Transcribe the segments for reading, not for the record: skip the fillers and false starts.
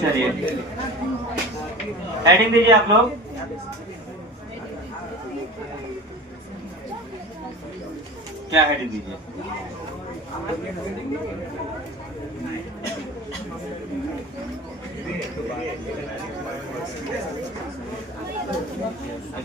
चलिए हेडिंग दीजिए आप लोग। क्या हेडिंग दीजिए?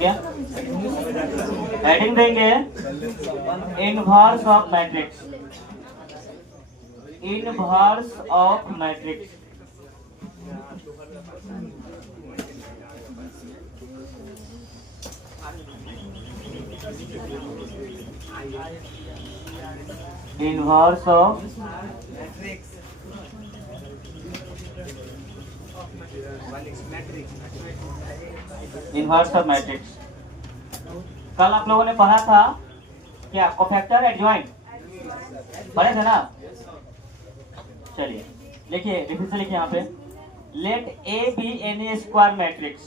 क्या हेडिंग देंगे? Inverse of matrix. Inverse of matrix. Inverse of inverse of matrix. कल आप लोगों ने पढ़ा था क्या? कोफैक्टर एडजॉइंट पढ़े थे ना? चलिए लिखिए, रिपीट से लिखिए यहाँ पे। Let A be an square matrix.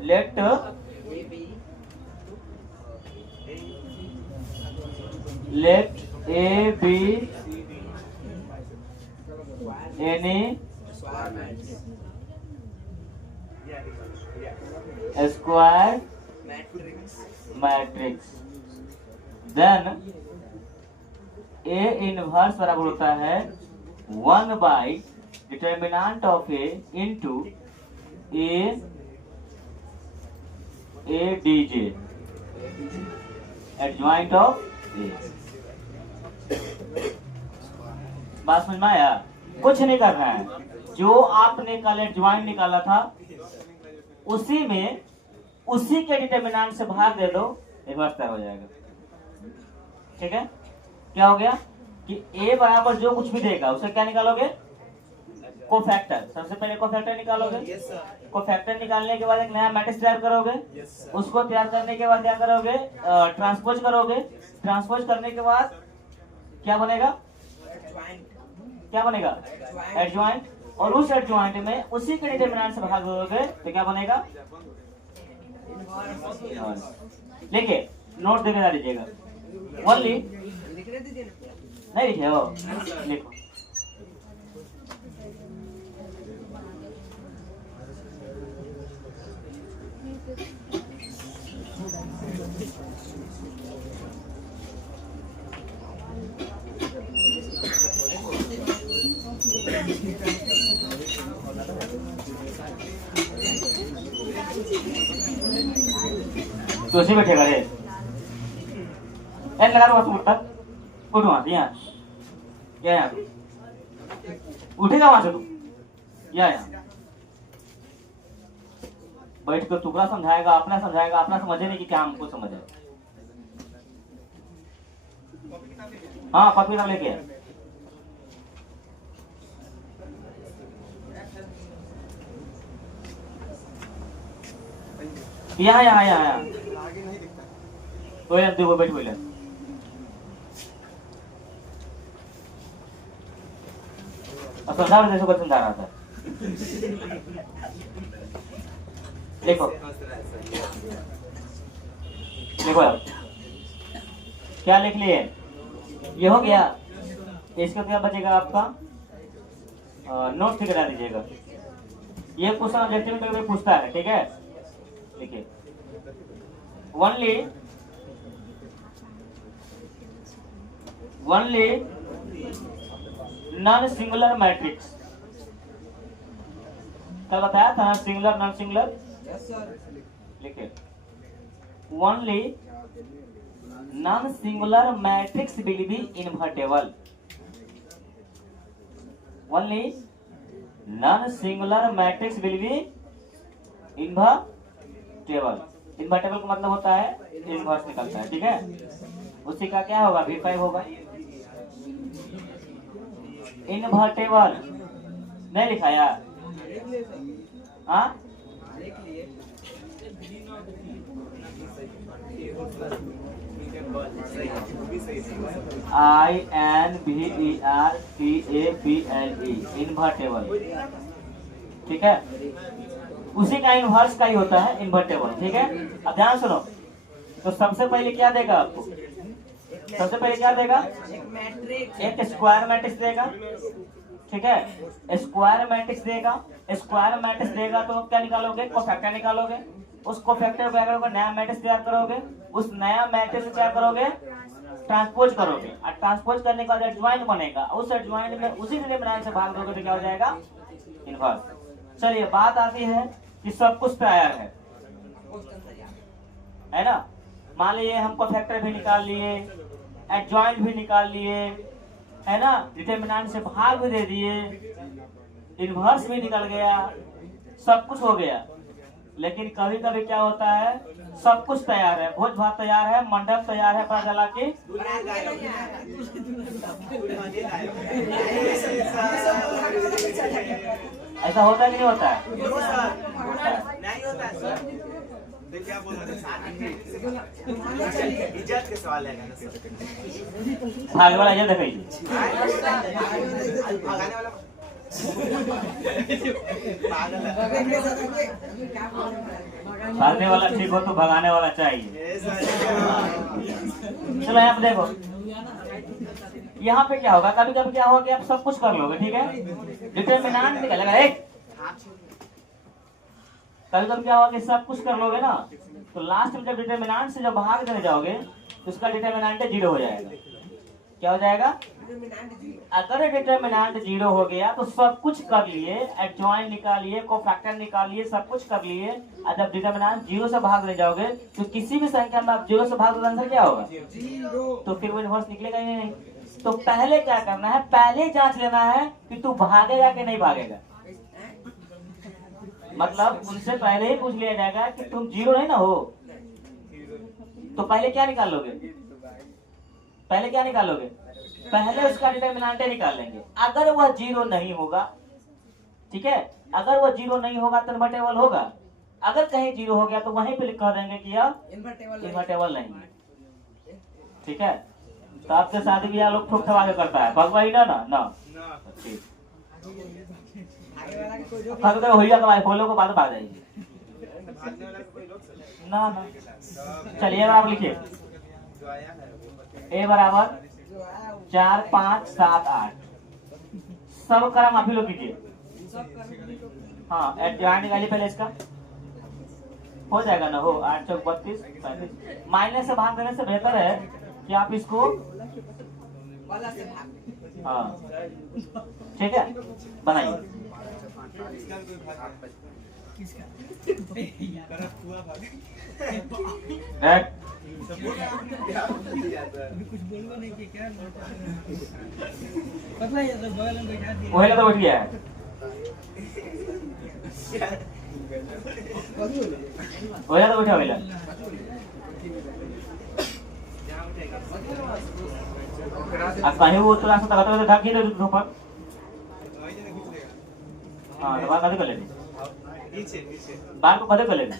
Let A be any square matrix, then A inverse बराबर होता है 1 by determinant of A into A DJ adjoint of A. बात समझ में आया? कुछ नहीं करना है, जो आपने कल एडजॉइंट निकाला था उसी में उसी के डिटर्मिनेंट से भाग दे दो, इनवर्स तय हो जाएगा। ठीक है? क्या हो गया कि a बराबर जो कुछ भी देगा उसे क्या निकालोगे? कोफैक्टर। सबसे पहले कोफैक्टर निकालोगे। कोफैक्टर निकालने के बाद एक नया मैट्रिक्स तैयार करोगे। उसको तैयार करने के बाद क्या करोगे? ट्रांसपोज करोगे। ट्रांसपोज करने के बाद क्या बनेगा? क्या बनेगा? एडजॉइंट। और उस एडजॉइंट में उसी के डिटर्मिनेंट से भाग दोगे तो क्या बनेगा? देखिए नोट देके जा लीजिएगा। ओनली नहीं लिखे हो, लिखो। तो उसी बैठेगा रे। एन लगा दो वहां से, उठ वहां से, यहाँ यहाँ उठेगा वहां से तू, यहाँ बैठ कर टुकड़ा समझाएगा, अपना समझाएगा, अपना समझे नहीं कि क्या हमको समझ है। हाँ कॉपी किताब लेके यहाँ यहाँ यहाँ तो यार देखो बैठ बोले समझा रहे जैसे समझा रहा था। देखो देखो क्या लिख लिए? ये हो गया। इसका क्या बचेगा आपका? नोट से करा दीजिएगा। ये क्वेश्चन ऑब्जेक्टिव में कभी पूछता है। ठीक है? देखिए ओनली नॉन सिंगुलर मैट्रिक्स। कल बताया था ना singular non singular? Yes sir. लिखिए only non singular matrix will be invertible. Only non singular matrix will be invertible. Invertible का मतलब होता है इनवर्स निकलता है। ठीक है? उसी का क्या होगा? V5 होगा। इनवर्टेबल नहीं लिखाया? हाँ INVERTABLE इनवर्टेबल। ठीक है? उसी का इनवर्स का ही होता है इनवर्टेबल। ठीक है? अब ध्यान सुनो, तो सबसे पहले क्या देगा आपको? सबसे पहले क्या देगा? एक स्क्वायर मैट्रिक्स देगा, ठीक है, स्क्वायर मैट्रिक्स देगा। स्क्वायर मैट्रिक्स देगा तो क्या निकालोगे? कोफैक्टर निकालोगे। उस कोफैक्टर को क्या करोगे? नया मैट्रिक्स तैयार करोगे। उस नया मैट्रिक्स क्या करोगे? ट्रांसपोज करोगे, और ट्रांसपोज करने के बाद एडजॉइंट बनेगा। उस एडजॉइंट में उसी डिटरमिनेंट से भाग दोगे तो क्या हो जाएगा? इनवर्स। चलिए बात आती है कि सब कुछ तैयार है ना। मान लीजिए हम कोफैक्टर भी निकाल लिए, एडजॉइंट भी निकाल लिए, है ना, डिटरमिनेंट से भाग भी दे दिए, इनवर्स भी निकल गया, सब कुछ हो गया। लेकिन कभी कभी क्या होता है, सब कुछ तैयार है, भोज भात तैयार है, मंडप तैयार है, पता चला कि ऐसा होता है कि नहीं होता है? नहीं होता है सर। तो क्या बोल रहे हैं? इज्जत के सवाल है ना सर। भाग वाला ये देखिए, भगाने वाला भागने वाला ठीक हो तो भगाने वाला चाहिए। चलो यहाँ पे देखो, यहाँ पे क्या होगा, कभी कभी क्या होगा कि आप सब कुछ कर लोगे, ठीक है, डिटरमिनेंट निकलेगा एक। कभी कभी क्या होगा कि सब कुछ कर लोगे ना, तो लास्ट में जब डिटरमिनेंट से जब भाग देने जाओगे तो उसका डिटरमिनेंट 0 हो जाएगा। क्या हो जाएगा? अगर डिटरमिनेंट 0 हो गया तो सब कुछ कर लिए, एडजॉइंट निकालिए, कोफैक्टर निकालिए, सब कुछ कर लिए, और जब डिटरमिनेंट 0 से भाग देने जाओगे तो किसी भी संख्या में आप 0 से भाग दो, आंसर क्या होगा? तो फिर वो इनवर्स निकलेगा ही नहीं। तो पहले क्या करना है, पहले जांच लेना है कि तू भागेगा कि नहीं भागेगा। मतलब उनसे पहले ही पूछ लिया जाएगा कि तुम 0 नहीं ना हो, तो पहले क्या निकाल लोगे? पहले क्या निकालोगे? पहले उसका डिटरमिनेंट निकाल लेंगे। अगर वह 0 नहीं होगा, ठीक है, अगर वह 0 नहीं होगा तो इन्वर्टेबल होगा। अगर कहीं 0 हो गया तो वहीं पे लिख देंगे कि यह इन्वर्टेबल नहीं है, ठीक है। तो आपके शादी ब्याह लोग ठोक ठोका के करता है, भगवाई ना ना ना, ठीक भैया का बोलो को बात आ जाएगी ना ना। चलिए आप लिखिए, ए बराबर 4 5 7 8, सब क्रम आप ही लोग कीजिए। हाँ, एडजॉइंट निकालिए पहले, इसका हो जाएगा ना, हो 8 चौक 32 35। माइनस से भाग देने से बेहतर है कि आप इसको, हाँ ठीक है, बनाइए। वही तो बैठ गया है, वही तो बैठा वही कहीं वो तो रास्ता तक तो ढाकी दे ऊपर। हाँ तो बात कभी कर लेंगे, बात को कभी कर लेंगे।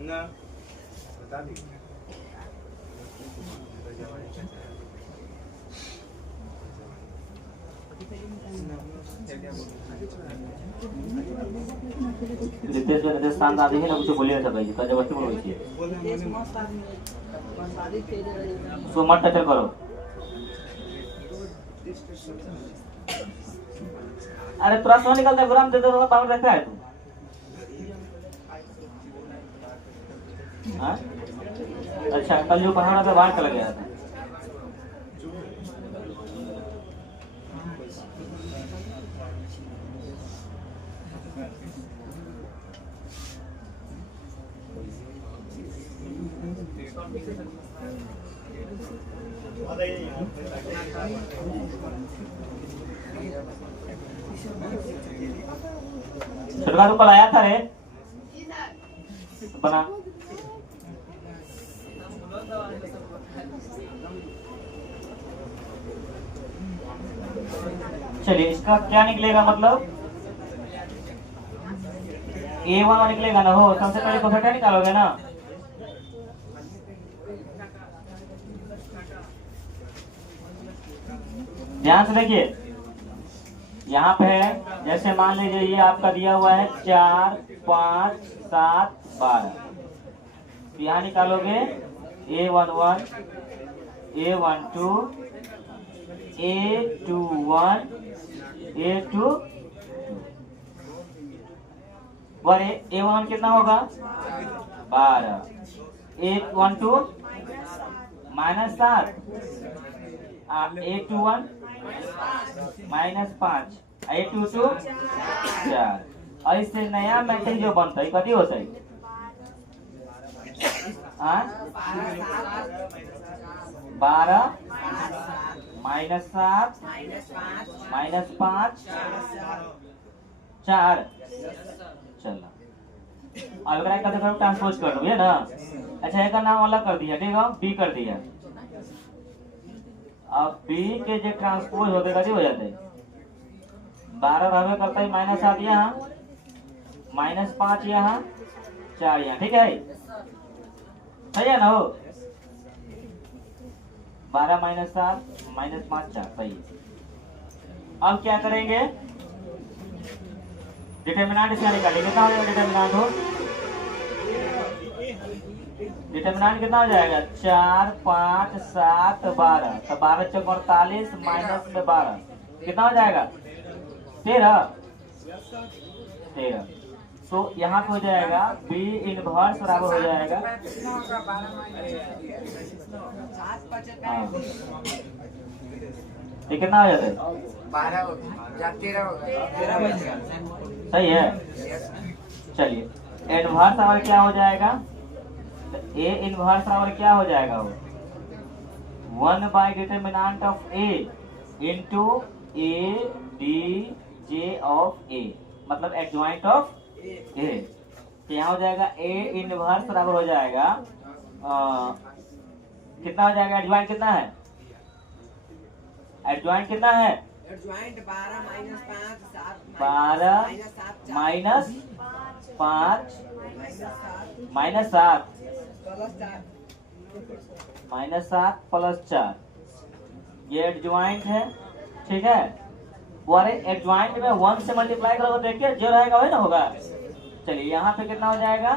ना बता दी रितेश में राजस्थान दादी है ना, कुछ बोलिए सब भाई जी, जबरदस्ती बोलो इसलिए सो मत टचर करो। अरे तुरा सो निकलता है, गुलाम दे दो, पावर देखता है तू, हाँ? अच्छा, कल जो पहाड़ा पे बाहर चला गया था, छोटका तो कल आया था रे, बना चलिए, इसका क्या निकलेगा, मतलब A1 निकलेगा ना, हो सबसे पहले कोफैक्टर निकालोगे ना, ध्यान से देखिए, यहाँ पे है, जैसे मान लीजिए ये आपका दिया हुआ है 4, 5, 7, 12। तो यहाँ निकालोगे A11, A12, A21, A2 और A1 कितना होगा 12, A12 -7, A21 -5, A22 4। और इससे नया मैट्रिक्स जो बनता है कथी होता है 12 -7 -5 4। चलो अब अगर एक ट्रांसपोज कर दो ना। अच्छा एक नाम अलग कर दिया, ठीक है, बी कर दिया। अब बी के जो ट्रांसपोज होते कथी हो जाते 12 रहबे करता है -7 यहाँ, -5 यहाँ, 4 यहाँ, ठीक है, सही है ना हो। 12 -7 -5 4 सही है। अब क्या करेंगे, डिटर्मिनेंट इसका निकालेंगे, कितना हो जाएगा डिटर्मिनेंट हो, डिटर्मिनेंट कितना हो जाएगा 4, 5, 7, 12। तो 12 × 48 माइनस में 12 कितना हो जाएगा 13। तो यहाँ पे हो जाएगा बी इनवर्स बराबर हो जाएगा ये कितना हो जाता है 12 सही है। चलिए इनवर्स बराबर क्या हो जाएगा, ए इनवर्स बराबर क्या हो जाएगा वो 1 determinant of A into A D J of A, मतलब एडजॉइंट ऑफ ए। तो यहाँ हो जाएगा ए इनवर्स बराबर हो जाएगा कितना हो जाएगा, एडजॉइंट कितना है, एडजॉइंट कितना है 12 -5 -7 प्लस 4, ये एडजॉइंट है, ठीक है। और एडजॉइंट में 1 से मल्टीप्लाई करोगे देखिए जो रहेगा वही ना होगा। चलिए यहाँ पे कितना हो जाएगा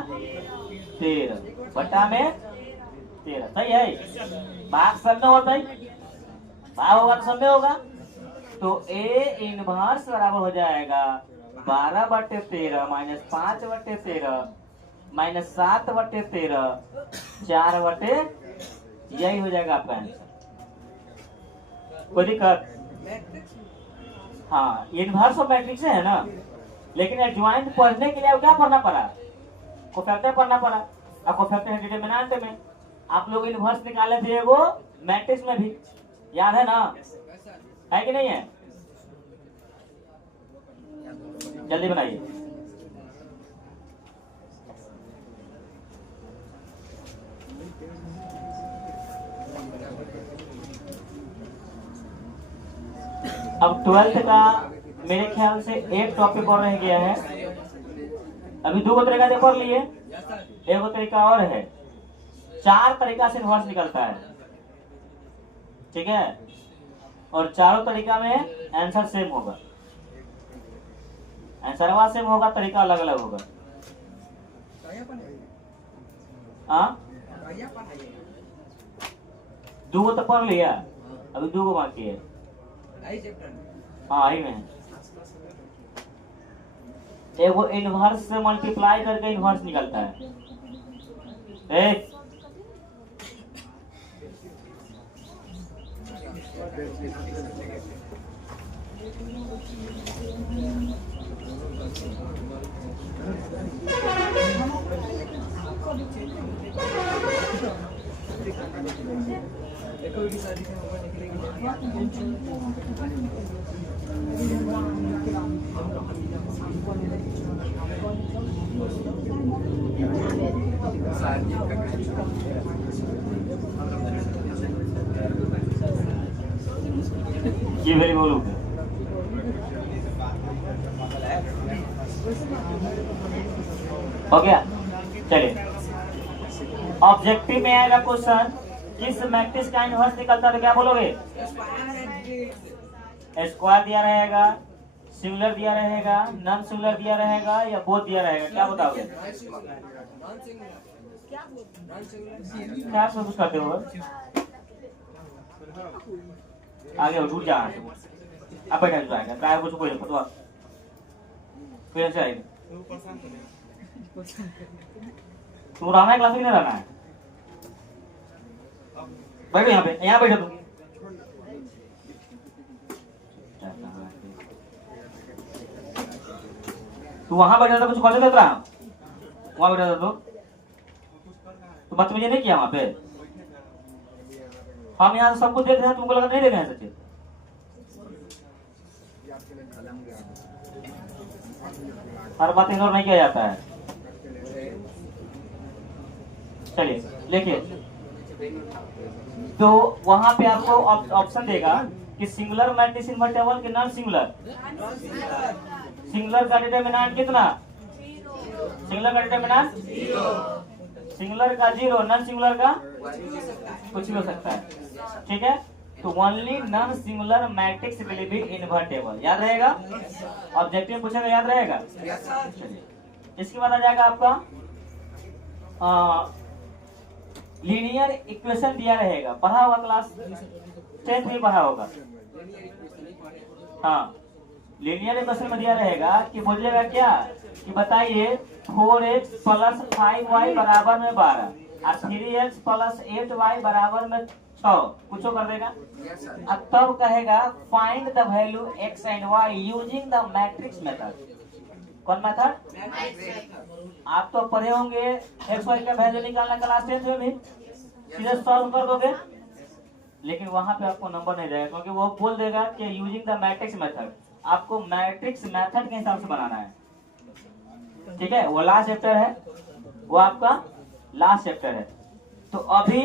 13 बटा में 13, सही है। भाग सब में होता है, भाग होगा तो सब में होगा। तो ए इनवर्स बराबर हो जाएगा 12/13 -5/13 -7/13 4/, यही हो जाएगा आपका आंसर। कोई दिक्कत? हाँ इनवर्स ऑफ मैट्रिक्स है ना, लेकिन एडजॉइंट पढ़ने के लिए अब क्या पढ़ना पड़ा, कोफैक्टर पढ़ना पड़ा। अब कोफैक्टर है डिटरमिनेंट में, आप लोग इनवर्स निकाले थे वो मैट्रिक्स में भी, याद है ना, है कि नहीं है? जल्दी बनाइए। अब 12th का मेरे ख्याल से एक टॉपिक और रह गया है। अभी 2 तरीका से पढ़ लिए, एक तरीका और है। 4 तरीका से इनवर्स निकलता है, ठीक है, और चारों तरीका में आंसर सेम होगा, आंसरवा सेम होगा, तरीका अलग अलग होगा। हाँ 2 तो पढ़ लिया, अभी 2 बाकी है। हाँ ही में एगो इनवर्स से मल्टीप्लाई करके इनवर्स निकलता है। एक ये वेरी बोलू हो गया। चलिए ऑब्जेक्टिव में आएगा क्वेश्चन, किस मैट्रिक्स का इनवर्स निकलता है तो क्या बोलोगे? स्क्वायर दिया रहेगा, सिंगुलर दिया रहेगा, नॉन सिंगुलर दिया रहेगा या बोथ दिया रहेगा, क्या बताओगे? क्या सब कुछ करते हो? आगे हो, दूर जा। अब बैठा जाएगा काय कुछ कोई पता फिर से आएगा। तुम रहना है क्लास में, नहीं रहना है? बैठो यहाँ पे, यहाँ बैठो तुम। तू वहां बैठा था, कुछ कॉलेज लग रहा, वहां बैठा था तो बदतमीजी नहीं किया वहां पे? हम यहाँ सब कुछ देख रहे हैं, तुमको लगा नहीं देख रहे हैं? सच्चे हर बात इग्नोर नहीं किया जाता है। चलिए लिखिए। तो वहां पे आपको ऑप्शन देगा कि सिंगुलर मैट्रिक्स इनवर्टेबल कि नॉन सिंगुलर। सिंगुलर का डिटरमिनेंट कितना? सिंगुलर का डिटरमिनेंट सिंगुलर का 0, नॉन सिंगुलर का कुछ भी हो सकता है। ठीक है, तो only non singular matrix will be invertible. याद रहेगा? ऑब्जेक्टिव पूछेगा, याद रहेगा? इसके बाद आ जाएगा आपका लीनियर इक्वेशन दिया रहेगा। पढ़ा होगा, क्लास 10th में पढ़ा होगा। हाँ, लीनियर इक्वेशन में दिया रहेगा कि बोलिएगा क्या कि बताइए 4x प्लस 5y बराबर में 12 और 3x प्लस 8y बराबर में 6 कुछ कर देगा। अब तब कहेगा find the value x and y using the matrix method. कौन मेथड? आप तो पढ़े होंगे x y का वैल्यू निकालना क्लास 10th में भी, सीधे सॉल्व कर दोगे। लेकिन वहां पे आपको नंबर नहीं देगा, क्योंकि वो बोल देगा कि यूजिंग द मैट्रिक्स मेथड। आपको मैट्रिक्स मेथड के हिसाब से बनाना है। ठीक है, वो लास्ट चैप्टर है, वो आपका लास्ट चैप्टर है। तो अभी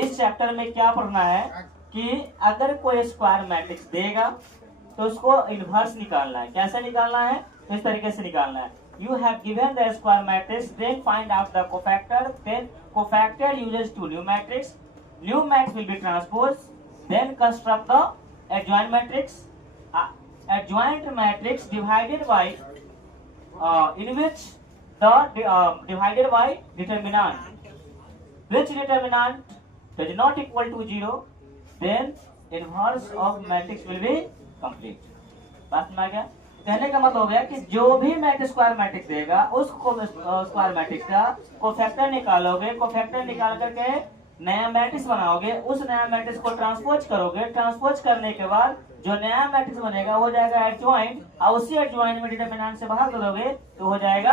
इस चैप्टर में क्या पढ़ना है कि अगर कोई स्क्वायर मैट्रिक्स देगा तो उसको इनवर्स निकालना है। कैसे निकालना है? इस तरीके से निकालना है। You have given the square matrix, then find out the cofactor, then cofactor uses to new matrix, new matrix will be transpose, then construct the adjoint matrix, adjoint matrix divided by in which the divided by determinant, which determinant is not equal to 0, then inverse of matrix will be complete। बात में आ गया? कहने का मतलब हो गया कि जो भी मैट्रिक्स स्क्वायर मैट्रिक्स देगा उसको स्क्वायर मैट्रिक्स का कोफैक्टर निकालोगे, कोफैक्टर निकाल करके नया मैट्रिक्स बनाओगे, उस नया मैट्रिक्स को ट्रांसपोज करोगे, ट्रांसपोज करने के बाद जो नया मैट्रिक्स बनेगा हो जाएगा एडजॉइंट, और उसी एडजॉइंट में डिटरमिनेंट से भाग दोगे तो हो जाएगा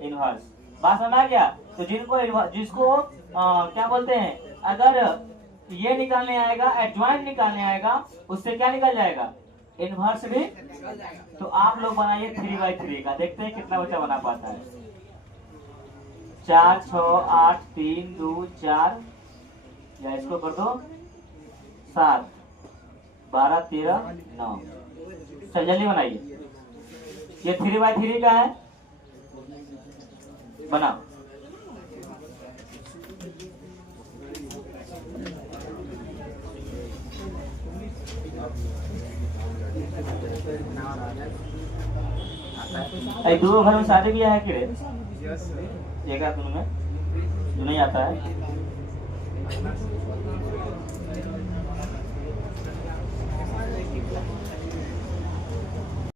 इनवर्स। बात समझ आ गया? तो जिसको क्या बोलते हैं, अगर ये निकालने आएगा, एडजॉइंट निकालने आएगा, उससे क्या निकल जाएगा? इनवर्स भी। तो आप लोग बनाइए 3/3 का, देखते हैं कितना बच्चा बना पाता है। 4 6 8 3 2 4, या इसको कर दो 7 12 13 9। चल जल्दी बनाइए। ये 3/3 का है, बनाओ। दो घर में शादी किया है कि एक आदमी में जो नहीं आता है?